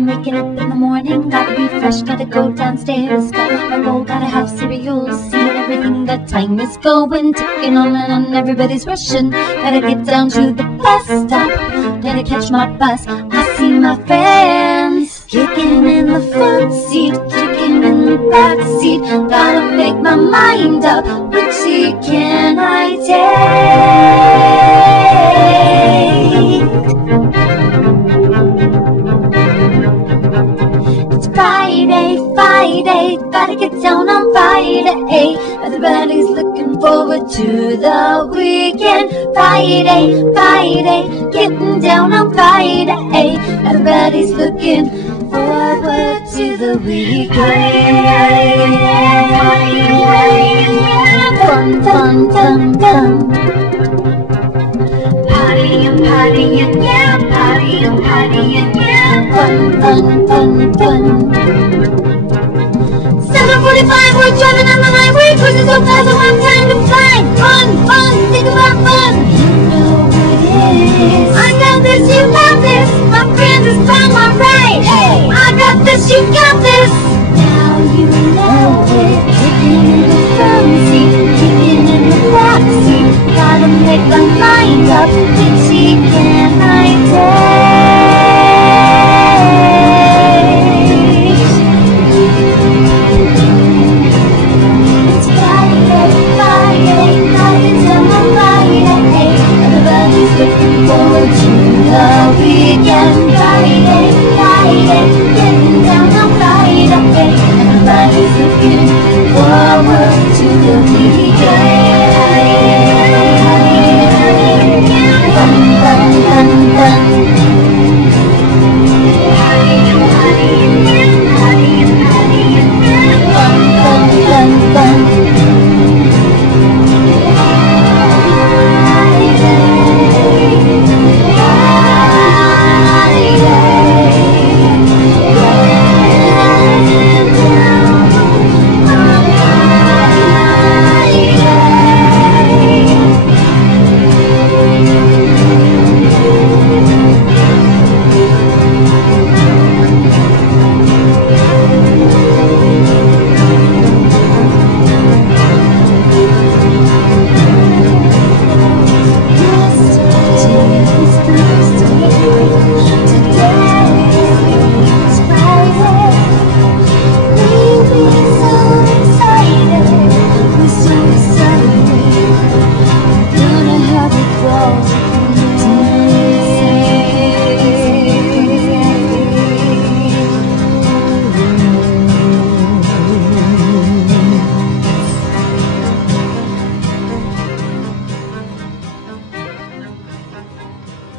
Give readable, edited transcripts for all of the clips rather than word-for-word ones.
Waking up in the morning, gotta be fresh, gotta go downstairs, gotta have a roll, gotta have cereal, seeing everything, the time is going, ticking on and on, everybody's rushing, gotta get down to the bus stop, gotta catch my bus, I see my friends, kicking in the front seat, kicking in the back seat, gotta make my mind up, which seat can I take? Friday, gotta get down on Friday. Everybody's looking forward to the weekend. Friday, getting down on Friday. Everybody's looking forward to the weekend. Fun, fun, fun, fun. Partying, yeah, partying, yeah. Fun, fun, fun, fun. 7:45, we're driving on the highway, cruising so fast, I don't have time to fly. Fun, fun, think about fun. You know it is. I got this, you got this. My friend is by my right. Hey, I got this, you got this. Now you know it. Kicking in the front seat, kicking in the back seat. Gotta make my mind up. Which seat can I take? Looking forward to the weekend. Friday, getting down on Friday. Everybody's looking forward to the weekend. Fun, fun, fun, fun. Fun, fun, fun, fun.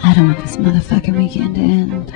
I don't want this motherfucking weekend to end.